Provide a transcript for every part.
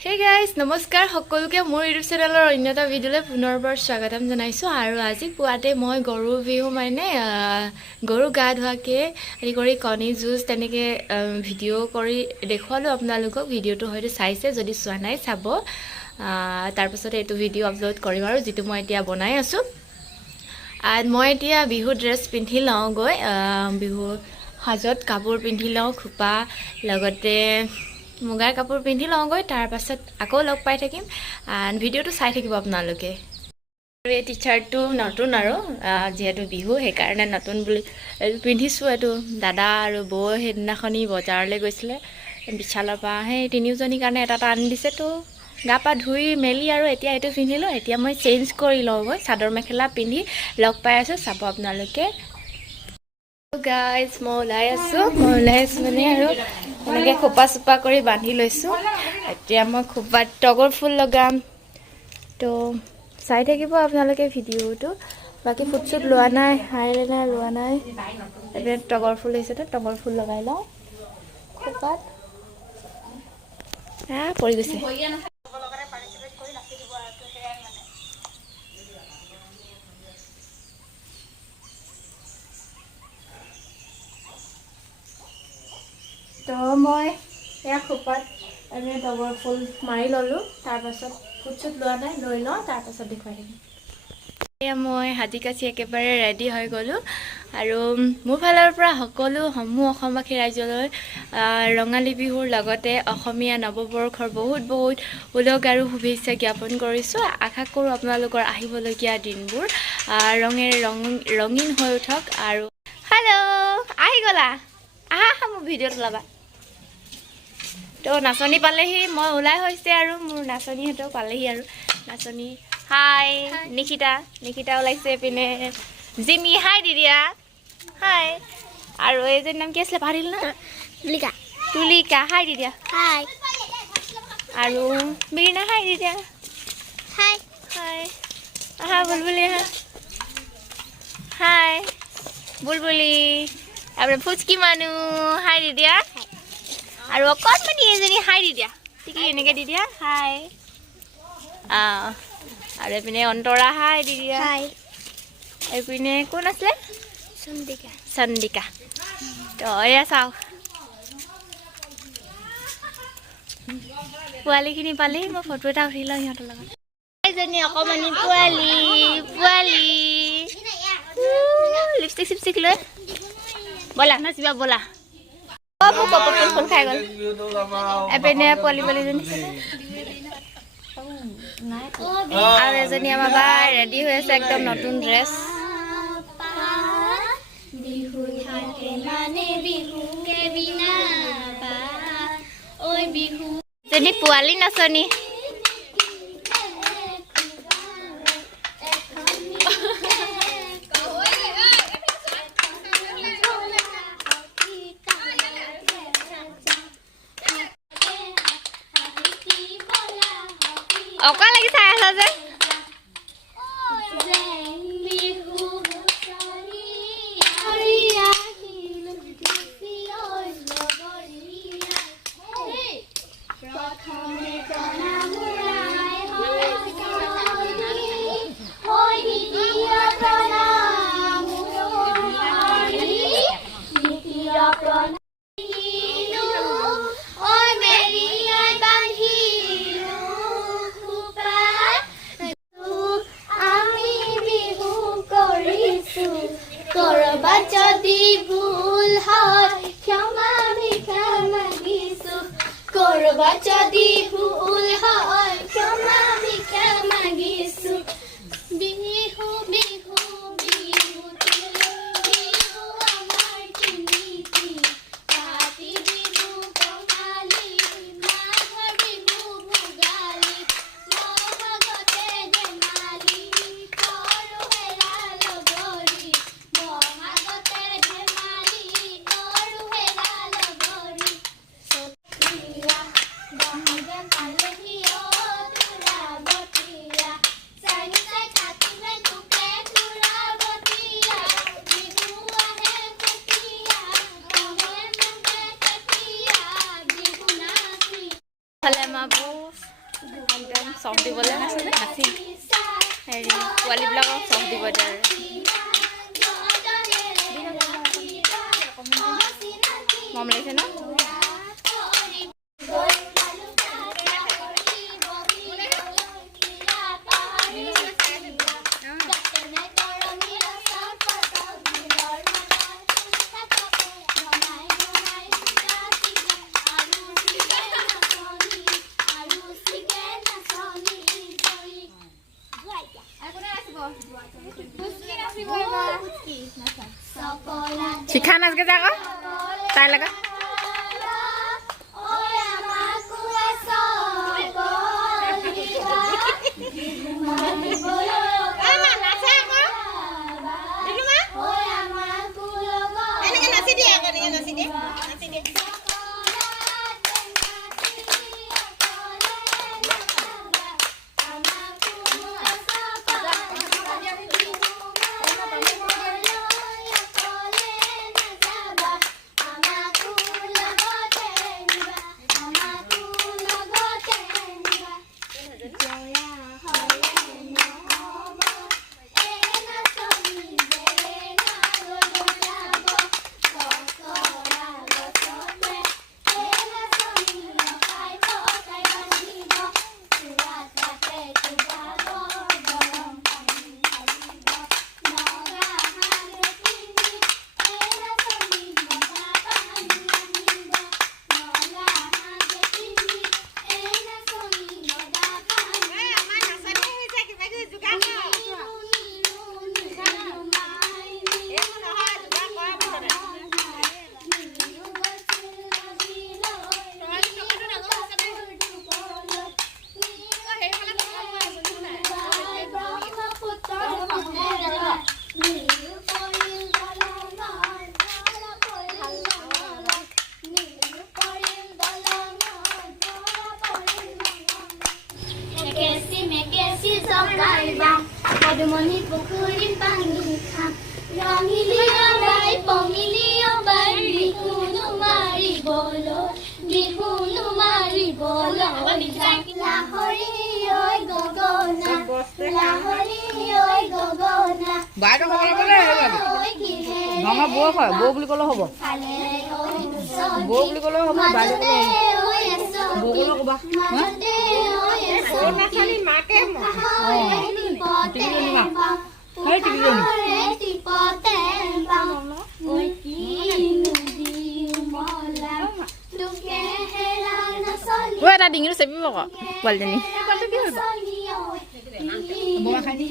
Hey guys, নমস্কাৰ সকলোকে মোৰ ইউটিউব চেনেলৰ অন্যটা ভিডিঅ'লৈ পুনৰবাৰ স্বাগতম জনাইছো আৰু আজি পুৱাতে মই গৰু বিহু মানে গৰু গা ধোৱাকে হেৰি কৰি কণী জুচ তেনেকে ভিডিঅ' কৰি দেখুৱালো আপোনালোকক ভিডিঅ'টো হয়তো চাইছে যদি চোৱা নাই চাব তাৰ পিছত এইটো ভিডিঅ' আপলোড কৰিম আৰু যেটো মই এতিয়া বনাই আছো আৰু মই এতিয়া বিহু ড্ৰেছ পিন্ধি লওঁ গৈ বিহু হাজত কাপোৰ পিন্ধি লওঁ খুপা লগতে মুগাৰ কাপোৰ পিন্ধি লওঁগৈ তাৰ পাছত আকৌ লগ পাই থাকিম আৰু ভিডিঅ'টো চাই থাকিব আপোনালোকে আৰু এই টি-চাৰ্টটো নতুন আৰু যেহেতু বিহু সেই কাৰণে নতুন বুলি পিন্ধিছো এটো দাদা আৰু বৌ হেদিনাখনি বজাৰলৈ গৈছিলে বিশালৰ পৰা সেই তিনিজনীৰ কাৰণে এটা আনি দিছে তো গা পা ধুই মেলি আৰু এতিয়া এটো পিন্ধিলো এতিয়া মই চেঞ্জ কৰি লওঁগৈ চাদৰ মেখেলা পিন্ধি লগ পাই আছো চাব আপোনালোকে guys মই ওলাই আছো মানে আৰু এনেকে খোপা সুপা কৰি বান্ধি লৈছো এতিয়া মই খোপাত টগৰ ফুল লগাম তো চাই থাকিব আপোনালোকে ভিডিঅ'টো বাকি ফুটছুট লোৱা নাই হাইলাইনাৰ লোৱা নাই এতিয়া টগৰ ফুল হৈছে তো টগৰ ফুল লগাই লওঁ খোপাত পৰি গৈছে তো মই এয়া খোপাত এনে টগৰ ফুল মাৰি ললো তাৰ পাছত ফুটছুট লোৱা নাই লৈ লওঁ তাৰ পাছত দেখুৱাই দিম এয়া মই হাজি কাছি একেবাৰে ৰেডি হৈ গলো আৰু মোৰ ফালৰ পৰা সকলো সমূহ অসমবাসী ৰাজ্যলৈ ৰঙালী বিহুৰ লগতে অসমীয়া নৱবৰ্ষৰ বহুত উলগ আৰু শুভেচ্ছা জ্ঞাপন কৰিছো আশা কৰো আপোনালোকৰ আহিবলগীয়া দিনবোৰ ৰঙেৰে ৰঙীন হৈ উঠক আৰু হেল্ল' আহি গলা আহা মোৰ ভিডিঅ'ত লবা তো নাচনি পালেহি মই ওলাই হৈছে আৰু মোৰ নাচনি হেটো পালেহি আৰু নাচনি হাই নিকিতা ওলাইছে পিনে জিমি হাই দিদিয়া হাই আৰু এইজনৰ নাম কি আছিল পাহৰিল না তুলিকা হাই দিদিয়া হাই আৰু বিৰিনা হাই দিদিয়া হাই আহা বুলবুলি হাই বুলবুলি আৰু ফুচকি মানু হাই দিদিয়া আৰু অকণমানি এজনী হাই দিদিয়া ঠিকি এনেকে দিদিয়া হাই আৰু এপিনে অন্তৰা হাই দিদিয়া হাই এপিনে কোন আছিলে চন্দিকা তো এয়া চাও পোৱালিখিনি পালেহি মই ফটো এটা উঠি লওঁ সিহঁতৰ লগত এজনী অকণমানি পোৱালি লিপষ্টিক লৈ বলা নাচিবা বলা ফুল খাই গল এপিনে পোৱালিজনী আৰু এজনী আমাৰ বা ৰেডি হৈ আছে একদম নতুন ড্ৰেছ যেনি পোৱালি নাচনি অকা লাগি চাই আছা যে যদি ভুল হয় ক্ষমা ভিক্ষা মাগিছো বিহু বিহু বিহু বিহু আমাৰ তিনিটি কাতি বিহু কঙালী মাঘৰ বিহু ভোগালী মহাগতে ধেমালি কৰো হেৰা লগৰী মহাগতে ধেমালি কৰো হেৰা লগৰী একদম চখ দিবলৈ নাছিলে নাচি হেৰি পোৱালীবিলাকক চখ দিব এতিয়া মৰম লাগিছে ন শিখা নাচকে যা আকৌ তাই লগা Moni pukuri pangi kham Rangili abai pomili abai Bihunu mari bolo Lahori oi gogona Lahori oi gogona Baito kobala bole Mama bo khay bo buli kolo hobo Bo buli kolo hobo baito kolo Bo kolo koba ha Ona khali make mo Tikiloni ma Hai tikiloni Oi kinu diumola Luke helana soli ও এটা ডিঙিটো চেপিব আকৌ পোৱালিজনী Boa khali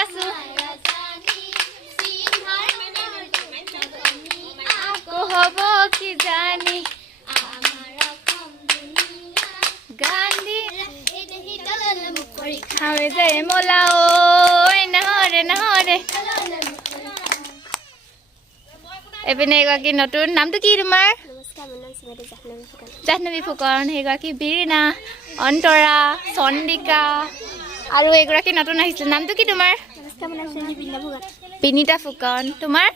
আছো আকৌ হ'ব কি জানি গান্ধী খাবে যে মোলা ঐ নহৰে নহৰে এপিনে এগৰাকী নতুন নামটো কি তোমাৰ জাহ্নৱী ফুকন সেইগৰাকী বীৰিনা অন্তৰা চন্দিকা আৰু এগৰাকী নতুন আহিছিল নামটো কি তোমাৰ বিনীতা ফুকন তোমাৰ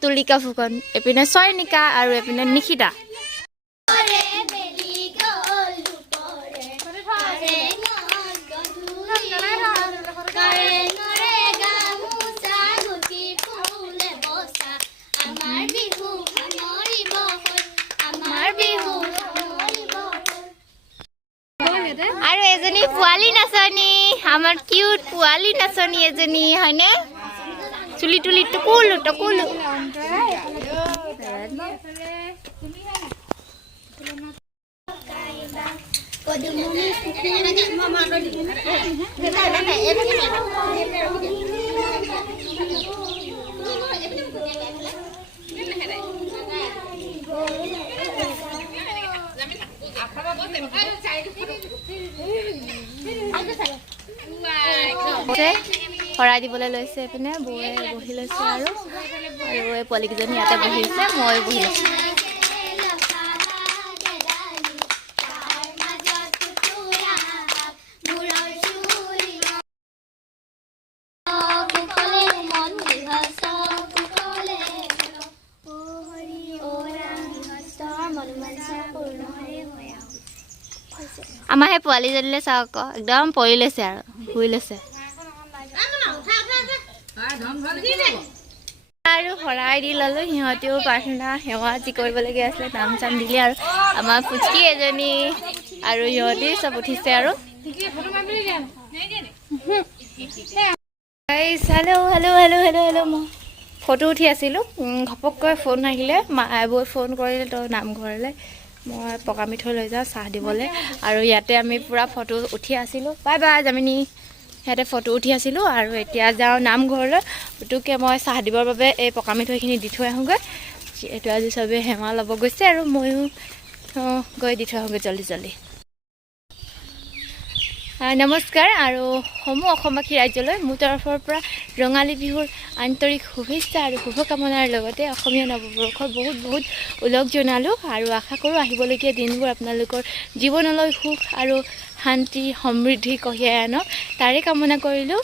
তুলিকা ফুকন এপিনে চয়নিকা আৰু এপিনে নিশিতা আৰু এজনী পোৱালি নাচনী আমাৰ কিউট পোৱালি নাচনী এজনী হয়নে চুলি তুলি টুকুলু টকুলু শৰাই দিবলৈ লৈছে এইপিনে বৌয়ে বহি লৈছে আৰু এই পোৱালিকেইজনী ইয়াতে বহিছে মই বহি লৈছোঁ আমাৰ সেই পোৱালিজনীলৈ চাওক আকৌ একদম পৰি লৈছে আৰু শুই লৈছে আৰু শৰাই দি ল'লোঁ সিহঁতেও প্ৰাৰ্থনা সেৱা যি কৰিবলগীয়া আছিলে নাম চাম দিলে আৰু আমাৰ পুচকি এজনী আৰু সিহঁতে চব উঠিছে আৰু hello' hello' hello' hello' hello' মই ফটো উঠি আছিলোঁ ঘপককৈ ফোন আহিলে বৌয়ে ফোন কৰিলে তই নামঘৰলৈ মই পকা মিঠৈ লৈ যাওঁ চাহ দিবলৈ আৰু ইয়াতে আমি পূৰা ফটো উঠি আছিলোঁ বাই বাই জামিনী ইয়াতে ফটো উঠি আছিলোঁ আৰু এতিয়া যাওঁ নামঘৰলৈ পুতুককৈ মই চাহ দিবৰ বাবে এই পকা মিঠৈখিনি দি থৈ আহোঁগৈ এইটো আজি চবেই সেৱা ল'ব গৈছে আৰু ময়ো গৈ দি থৈ আহোঁগৈ জল্দি জল্দি নমস্কাৰ আৰু সমূহ অসমবাসী ৰাজ্যলৈ মোৰ তৰফৰ পৰা ৰঙালী বিহুৰ আন্তৰিক শুভেচ্ছা আৰু শুভকামনাৰ লগতে অসমীয়া নৱবৰ্ষৰ বহুত বহুত ওলগ জনালোঁ আৰু আশা কৰোঁ আহিবলগীয়া দিনবোৰ আপোনালোকৰ জীৱনলৈ সুখ আৰু শান্তি সমৃদ্ধি কঢ়িয়াই আনক তাৰে কামনা কৰিলোঁ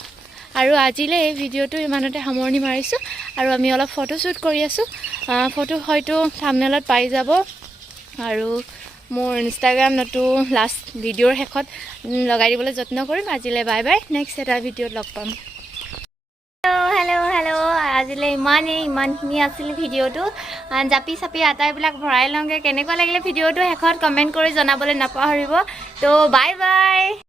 আৰু আজিলৈ এই ভিডিঅ'টো ইমানতে সামৰণি মাৰিছোঁ আৰু আমি অলপ ফটোশ্বুট কৰি আছোঁ ফটো হয়তো থাম্বনেইলত পাই যাব আৰু মোৰ ইনষ্টাগ্ৰামতো লাষ্ট ভিডিঅ'ৰ শেষত লগাই দিবলৈ যত্ন কৰিম আজিলৈ বাই বাই নেক্সট এটা ভিডিঅ'ত লগ পাম হেল্ল' হেল্ল' আজিলৈ ইমানখিনি আছিল ভিডিঅ'টো জাপি চাপি আটাইবিলাক ভৰাই লওঁগৈ কেনেকুৱা লাগিলে ভিডিঅ'টো শেষত কমেণ্ট কৰি জনাবলৈ নাপাহৰিব ত' বাই বাই